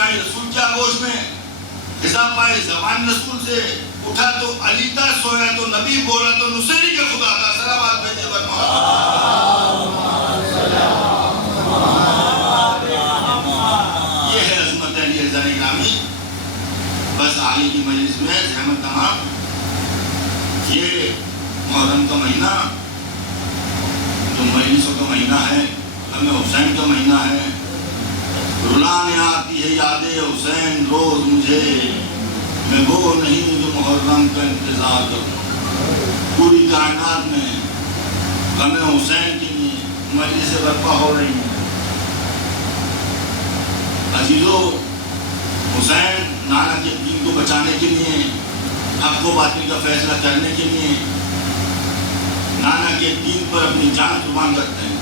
پائی رسول کے آغوش میں، غذا پائی زبان رسول سے، اٹھا تو علی تا، سویا تو نبی، بولا تو نصیری کے خدا کا صلوات بھیجے بر یہ ہے عظمت علی رضا گرامی۔ بس علی کی مجلس میں زحمت تمام۔ یہ محرم کا مہینہ جو مجلسوں کا مہینہ ہے، ہمیں حسین کا مہینہ ہے۔ رلانے آتی ہے یاد حسین روز مجھے، میں وہ نہیں جو محرم کا انتظار کروں۔ پوری کائنات میں غم حسین کے لیے مجلسیں برپا ہو رہی ہیں۔ عزیزو، حسین نانا کے دین کو بچانے کے لیے، حق و باطل کا فیصلہ کرنے کے لیے نانا کے دین پر اپنی جان قربان کرتے ہیں،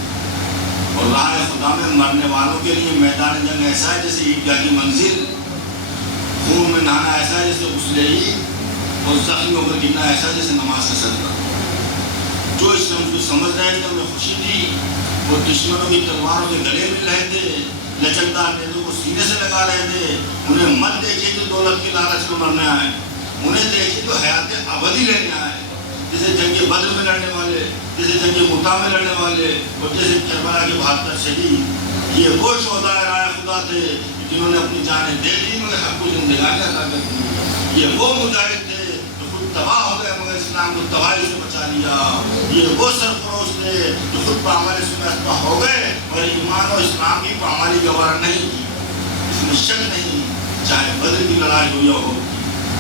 اور راہ خدا میں مرنے والوں کے لیے میدان جنگ ایسا ہے جیسے عیدگاہ کی منزل، خون میں نہانا ایسا ہے جیسے غسل عید، اور زخمیوں پر گرنا ایسا جیسے نماز کا صدقہ۔ جو اس شمس کو سمجھ رہے تھے انہیں خوشی تھی، وہ دشمنوں کی تلواروں کے گلے مل رہے تھے، لچکدار نیزوں کو سینے سے لگا رہے تھے۔ انہیں مت دیکھیے جو دولت کی لالچ کو مرنے آئے، انہیں دیکھیے جو حیات ابدی لینے آئے، جیسے جنگ بدر میں لڑنے والے، جیسے جنگ متا میں لڑنے والے، اور جیسے کربلا کے 72 شہید۔ یہ وہ شہدائے راہ خدا تھے جنہوں نے اپنی جانیں دے دی مگر حق کو زندگانی عطا کر دی۔ یہ وہ مجاہد تھے جو خود تباہ ہو گئے مگر اسلام کو تباہی سے بچا لیا۔ یہ وہ سرفروش تھے جو خود پامالی سے اسباہ ہو گئے اور ایمان و اسلام کی پامالی گوارا نہیں کی۔ اس میں شک نہیں، چاہے بدر کی لڑائی ہو یا ہو،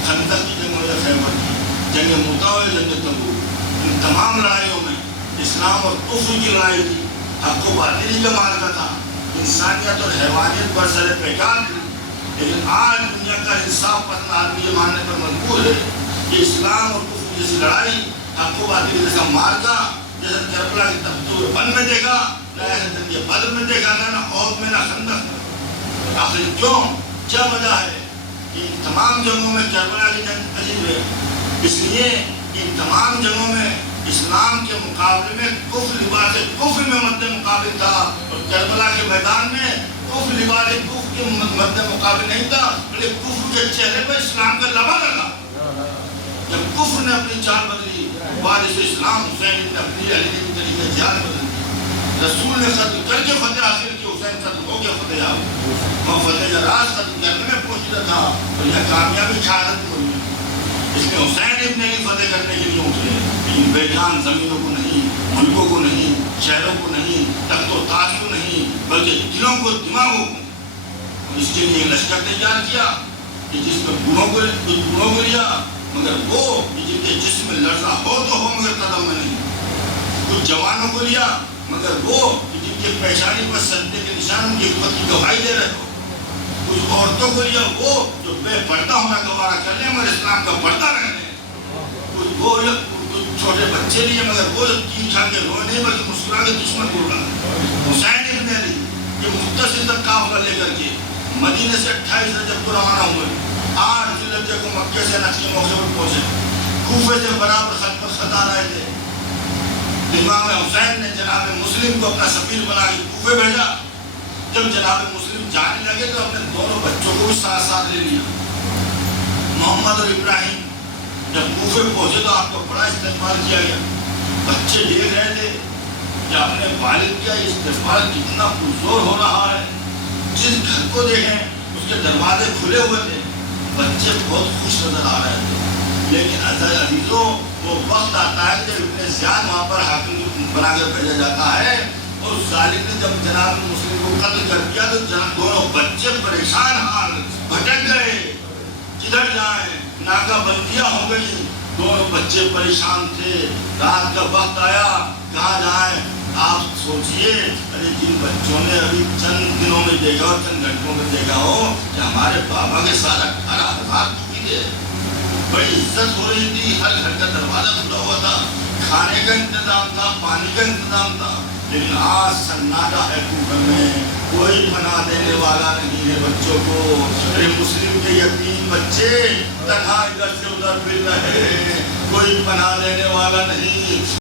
خندق کی جنگ ہو یا خیبر کی، جنگ موتا ہو یا جنگ تبوک، ان تمام لڑائیوں میں اسلام اور کفر کی لڑائی تھی، حق و باطل کا معرکہ تھا، انسانیت اور حیوانیت پر سر پیکار تھی۔ لیکن آج دنیا کا انصاف پسند آدمی یہ ماننے پر مجبور ہے کہ اسلام اور کفر جیسی لڑائی، حق و باطل جیسا معرکہ، جیسا کربلا کی تختور بند میں دیکھا، نہ ایسا جنگ بدر میں دیکھا تھا، نہ عہد میں، نہ خندق میں۔ آخر کیوں؟ کیا وجہ ہے کہ ان تمام جنگوں میں کربلا کی جنگ عجیب ہے؟ اس لیے ان تمام جنگوں میں اسلام کے مقابلے میں کفر لباس کفر میں مد مقابل تھا، اور کربلا کے میدان میں کفر لباس کفر کے مد مقابل نہیں تھا، بلکہ کفر کے چہرے پر اسلام کا لبا لگا۔ جب کفر نے اپنی چال بدلی، وارث اسلام حسین نے اپنی علی کی طریقے جان بدل دی۔ رسول نے قتل کر کے فتح حاصل کی، حسین قتل ہو گیا فتح یاب۔ وہ فتح کا راز قتل کرنے میں پہنچتا تھا اور یہ کامیابی شہادت میں ہوئی۔ اس میں حسین ابن علی فتح کرنے کے لیے اٹھے، لیکن بے جان زمینوں کو نہیں، ملکوں کو نہیں، شہروں کو نہیں، تخت و تاج کو نہیں، بلکہ دلوں کو، دماغوں کو۔ اور اس کے لیے لشکر تیار کیا کہ جس میں گنوں کو لیا، مگر وہ جن کے جسم میں لرزہ ہو تو ہو مگر قدم میں نہیں۔ کچھ جوانوں کو لیا، مگر وہ جن کے پیشانی پر سجدے کے نشان ان کی قوت کی گواہی دے رہے ہو۔ کچھ عورتوں کو لیا، وہ جو بے پردہ ہونا گوارا کر لیں مگر اسلام کا پردہ رہ لیں۔ کچھ وہ چھوٹے بچے لیے، مگر وہ چین چھا کے روئے نہیں بلکہ مسکرا کے دشمن کو اڑا۔ حسین ابن علی یہ مختصر تک قافلہ لے کر کے مدینے سے 28 رجب کو روانہ ہوئے، 8 ذوالحجہ کو مکے سے نقش کے موقع پر پہنچے۔ کوفے سے برابر خط پر خط آ رہے تھے۔ امام حسین نے جناب مسلم کو اپنا سفیر بنا کے کوفے بھیجا۔ جب جناب مسلم جانے لگے تو اپنے دونوں بچوں کو بھی ساتھ ساتھ لے لیا۔ محمد اور ابراہیم جب کوفے پہنچے تو آپ کو بڑا استقبال کیا گیا۔ بچے دیکھ رہے تھے کہ اپنے والد کا استقبال کتنا پرزور ہو رہا ہے۔ جس گھر کو دیکھیں اس کے دروازے کھلے ہوئے تھے، بچے بہت خوش نظر آ رہے تھے۔ لیکن عزیزوں، وہ وقت آتا ہے جب ابن زیاد وہاں پر حاکم بنا کر بھیجا جاتا ہے، اور ظالم نے جب جناب مسلم کو قتل کر دیا تو دونوں بچے پریشان حال بھٹک گئے، کدھر جائیں، ناکہ بندیاں ہو گئی، دونوں بچے پریشان تھے۔ رات کا وقت آیا، کہاں جائیں؟ آپ سوچئے، ارے جن بچوں نے ابھی چند دنوں میں دیکھا اور چند گھنٹوں میں دیکھا ہو کہ ہمارے بابا کے ساتھ 18,000 چکی تھے، بڑی عزت ہو رہی تھی، ہر گھر کا دروازہ کھلا ہوا تھا، کھانے کا انتظام تھا، پانی کا انتظام تھا، لیکن آج سناٹا ہے کوفہ میں، کوئی پناہ دینے والا نہیں ہے بچوں کو۔ ارے مسلم کے یتیم بچے تنہا ادھر سے ادھر پھر رہے ہیں، کوئی پناہ دینے والا نہیں۔